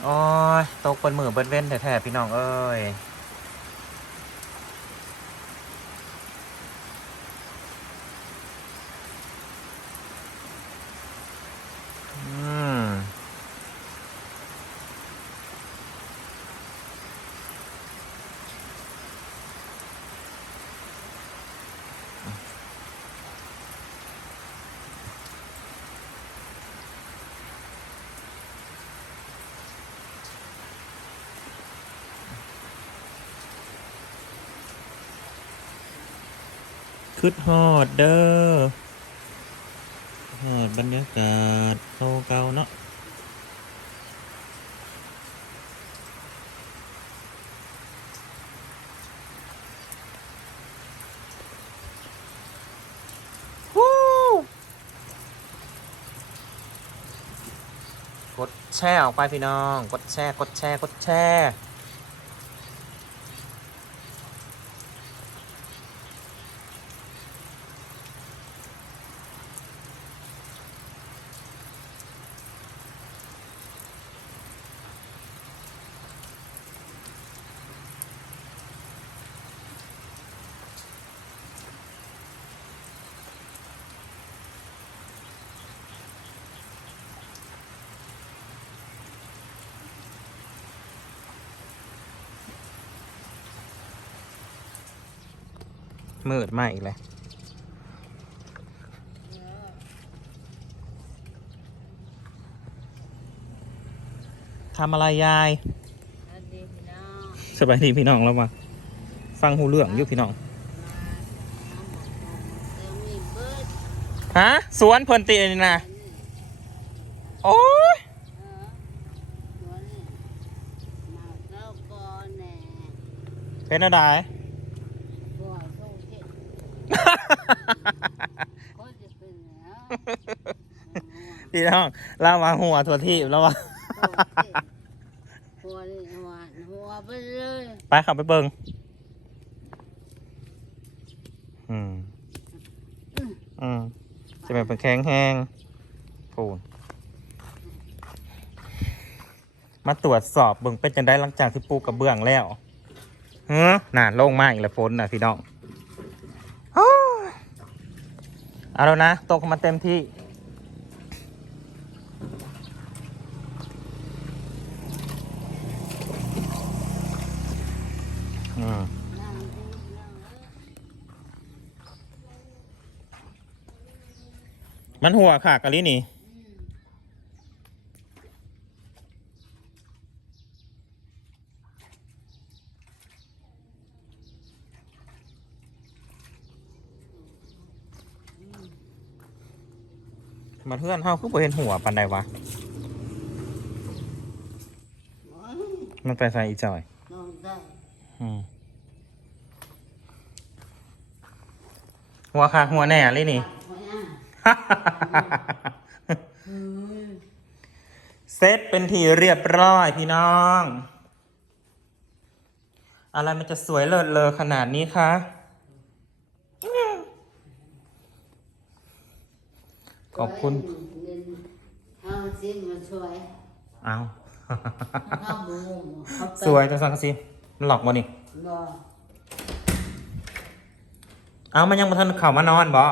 โอ้ยตกเปิดมือเป็นเว้นแท้ๆพี่น้องเอ้ย คึดฮอดเด้อฮอดบรรยากาศเก่าๆเนาะฮู้กดแชร์ออกไปพี่น้อง กดแชร์ กดแชร์ กดแชร์ มืดมากอีกเลยทำอะไรยายสวัสดีพี่น้องสบายดีพี่น้องแล้วมา ฟังหูเรื่องอยู่พี่น้องมาน้ำบอกเติมมีเบิร์ดฮะ สวนเพิ่นตีนี่นะโอ้ยเออหัวนี่มาเจ้าก่อนแน่เป็นอะไร บัวโซ่เจ็ดก็จะเป็นแล้ว พี่น้องเล่ามาหัวทัวที่แล้วว่าหัวนี่หัวหัวไปเลยไปขับไปเบิงอืมอืมจะเป็นแข็งแห้งพูนมาตรวจสอบเบิ่งเป็นจังได้หลังจากที่ปูกระเบื้องแล้วเฮ้อน่าโล่งมากอีกแล้วฝนน่ะพี่น้องโอ้ย เอาแล้วนะ ตกมาเต็มที่ อืมนั่งดูนั่งเออมันหัวขากะลินี่ มาเพื่อนเฮาคือบ่เห็นหัวปันใดวะ มันไปใส่อีจอยนอนได้อืมหัวขากหัวแหน่เลยนี่ หัวหน้าเฮ้ยเซตเป็นทีเรียบร้อยพี่น้อง อะไรมันจะสวยเลิศเลอขนาดนี้คะ ขอบคุณเอาสิมาช่วยเอาเอาบุ้งเขาไปสวยจังสังกะสิมันหลอกบ่นี่รอเอามันยังมาทันเข่ามานอนบ่รอ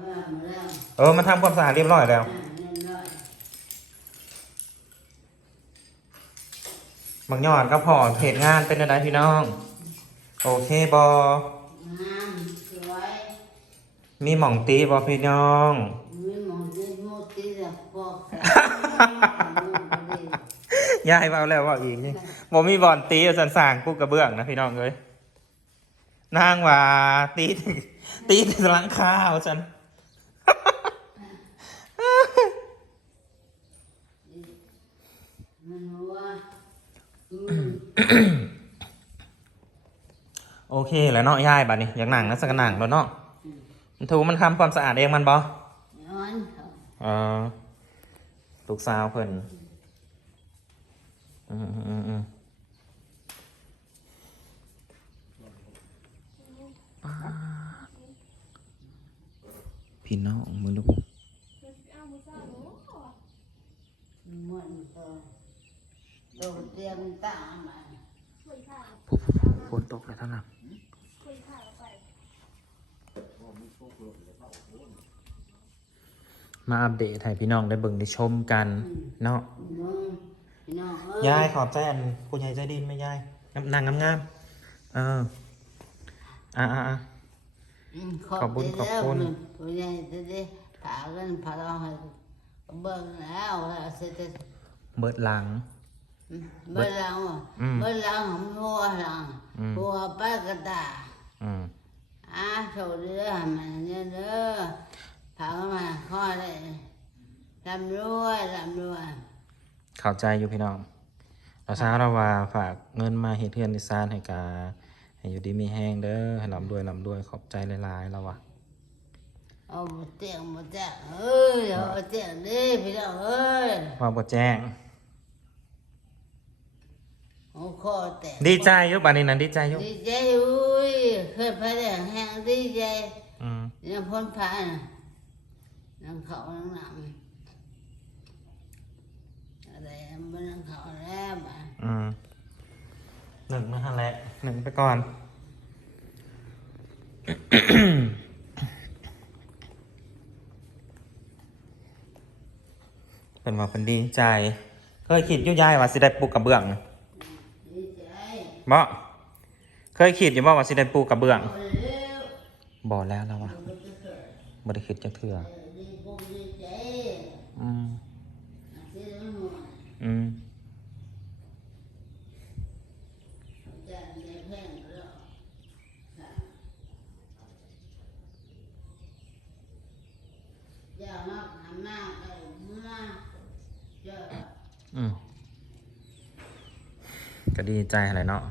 แม่มาแล้วเออมันทำความสะอาดเรียบร้อยแล้ว อ่าเล่นด้วยบางยอดก็พอเหตุงานเป็นอะไรพี่น้อง โอเคบอ งามสวย มีหม่องตีบอพี่น้อง มีหมอนที่มุดที่จะพอกใส่ ยายเอาแล้วว่าอีกนี่บ่มีบอลตีสันสางกูกระเบื้องนะพี่น้องเอ้ยนางว่าตีตีถึงหลังคาวฉันโอเคแล้วเนาะยายบัดนี้อยากหนังนะสักหนังแล้วเนาะมันถูมันทำความสะอาดเองมันบออนเขาเออ ลูกสาวเพิ่นอืมอืมอืมป๊าดพี่น้องมือลูกมันตัวตัวเตรียมตั้งมาผู้ฝนตกเลยทั้งนั้น มาอัปเดตให้พี่น้องได้เบิ่งได้ชมกันเนาะมึงพี่น้องเอ้ยยายขอบใจอันคุณยายใจดีไหมยายนางงามๆเอออะอะอะอืมขอบคุณขอบคุณผู้ใหญ่จะได้พากันพาเราให้เบิ่งแล้วว่าเสร็จเบิดหลังเบิ่งแล้วอะอืมเบิ่งแล้วหัวหลังอืมหัวไปกระตาอืมอ่าโชว์เด้อมันเนี่ยเด้อ พากันมาข้อได้ลำรวยลำรวยเข้าใจอยู่พี่น้อง เราช้าเราว่าฝากเงินมาเฮ็ดเทือนดิซานให้กาให้อยู่ดีมีแห้งเด้อให้ลำรวยลำรวยขอบใจหลายๆแล้วว่ะเอาบ่เตียงบ่เตียงเอ้ยเอาบ่เตียงดิพี่น้องเอ้ยว่าบ่แจ้งโอ้คอแตกดีใจอยู่บัดนี้นั้นดีใจอยู่ดีใจอุ้ยเคยไปได้แห้งดีใจอืมยังพ้นผ่าน นั่งเขานั่งหนังอะไรมันนั่งเขาแล้วบ้าอืมหนึ่งนะฮะแหละหนึ่งไปก่อน เป็นว่าเป็นดีใจเคยคิดอยู่ยายว่าสิได้ปลูกกระเบื้องดีใจบ่เคยคิดอยู่บ่ว่าสิได้ปลูกกระเบื้องเอาเร็วบ่แล้วแล้ววะมันจะเกิดบ่ได้คิดจักเทื่อ ดีปุ๊บดีใจ อืม ที่นั่นหมด อืม จะได้แพงแล้วอย่ามาทำหน้าไปมาเจ้า อืมก็ ดีใจอะไรเนาะ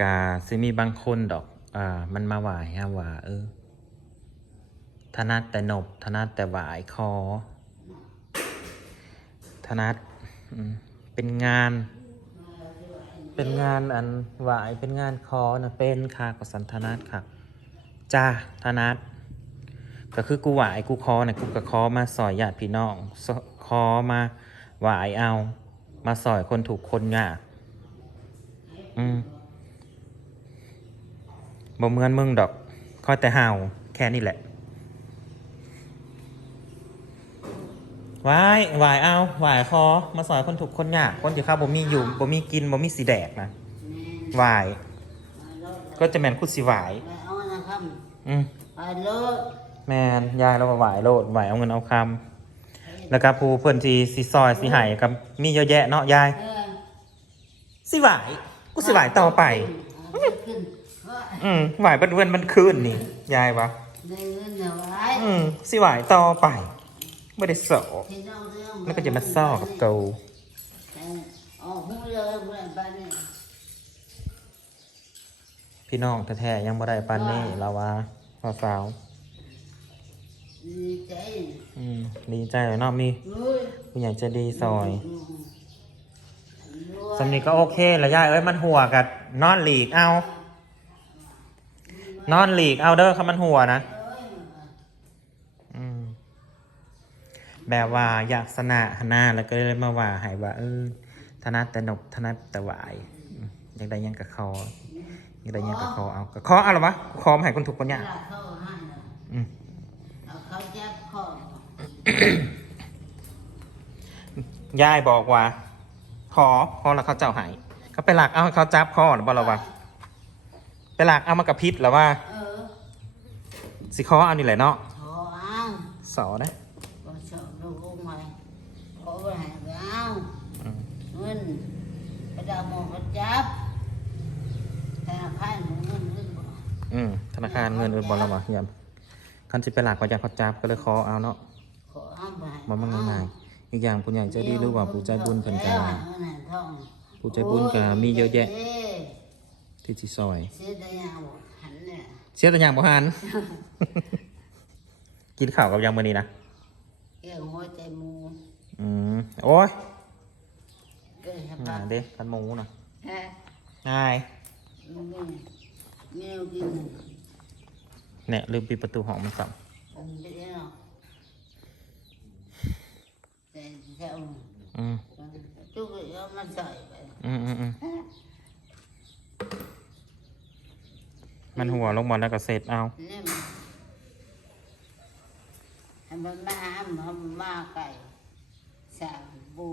กาซิมีบางคนดอก อ่า มันมาหวายฮะว่าเออธนัดแต่หนบธนัดแต่หวายคอธนัดเป็นงาน เป็นงานอันหวายเป็นงานคอนะเป็นค่ะกับสันธนัดค่ะจ้าธนัดก็คือกูหวายกูคอนะกูก็คอมาสอยญาติพี่น้องคอมา วายเอา มาสอยคนถูกคนยากอืมบ่เหมือนมึงดอกคอยแต่เห่าแค่นี้แหละวายวายเอาวายคอ มาสอยคนถูกคนยากคนที่เข้าบ่มีอยู่บ่มีกินบ่มีสีแดกนะแม่วายไปรถก็จะแมนคุดสิวายไปเอานะครับอืมไปรถแมนยายเรามาหวายโลดหวายเอาเงินเอาคำ แล้วก็ผู้เพื่อนที่สิซอยสิใหายกับมีเยอะแยะเนาะยาย เออสิหวายกูสิหวายต่อไป เอาขึ้นเฮ้ยอืมหวายเป็นเวนมันคืนนี่ยายวะได้เงินเดี๋ยวไว้อืมสิหวายต่อไปไม่ได้สอบที่น้องเรื่องแล้วก็จะมาซ่อกับกูแต่ออกหูเลยเมื่อไปเนี่ยพี่น้องแท้ๆยังบ่ได้ปานนี้เราว่าสาว ดีใจอืมดีใจเลยเนาะมีเฮ้ยผู้ใหญ่ใจะดีซอยอืมรวยสำนีก็โอเคแล้วยายเอ้ยมันหัวกับนอนหลีกเอา นอนหลีกเอาเด้อคำมันหัวนะอืมแบบว่าอยากสนะหน้าแล้วก็เลยมาว่าให้ว่าเออธนัดแต่หนกธนัดแต่หวายอืมอยากได้หยังกับคออยากได้หยังกับคอเอากับคอเอาหรอวะคอมาให้คนถูกคนเนี่ยากเวลาเข้าให้น่ะอืม เอาเขาจับคอ ยายบอกว่า ขอขอแล้วเขาเจ้าใหายเขาไปหลักเอาให้เขาจับคอหรือเปล่าวะไปหลักเอามากระพิษหรือว่า เออสิคอเอานี่แหละเนาะขออ้างสอนะก็ชอบลูกอุ้มไปขอไปหาเก้าอืมเงินไปดาวหมองกระจับธนาคารหนูเงินเงินบ่ อืมธนาคารเงินเอือบอลแล้ววะยามคันสิไปหลักว่าอยากเขาจับก็เลยขอเอาเนาะ ขออ้างไปบ่มันง่ายๆอีกอย่างผู้ใหญ่ใจดีหรือว่าผู้ใจบุญเพิ่นก็แล้วเงินให้ทองผู้ใจบุญก็มีเยอะแยะ ที่สิซอยเสียดายยาวหันเนี่ยเสียแต่อย่างบ่หันกินข้าวกับยำมื้อนี้นะเกี่ยวหัวใจหมูอืมโอ้ยเกิดเหตุง่ายเด้กันหมูนะฮะง่ายมันเป็นแนวกินเนี่ยลืมปิดประตูห้องมันสั่น ผมไปแล้วแต่ใจอืมจุกเอามาใส่ไปอืมอืมอืมมันหัวลงบอลแล้วก็เสร็จเอานี่มันให้มันมาหามันมาไก่สามบู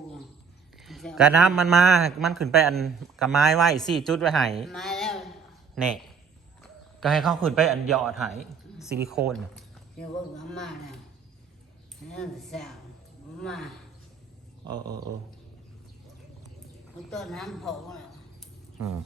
กระน้ำมันมา มันขึ้นไปอันกระไม้ไว้สี่จุดไว้ใหายมาแล้วเนี่ยก็ให้เขาขึ้นไปอันหยอดใหายซิลิโคนน่ะเดี๋ยวก็มาแล้วนี่สามมา เออเออเออต้นน้ำผงอะ อืม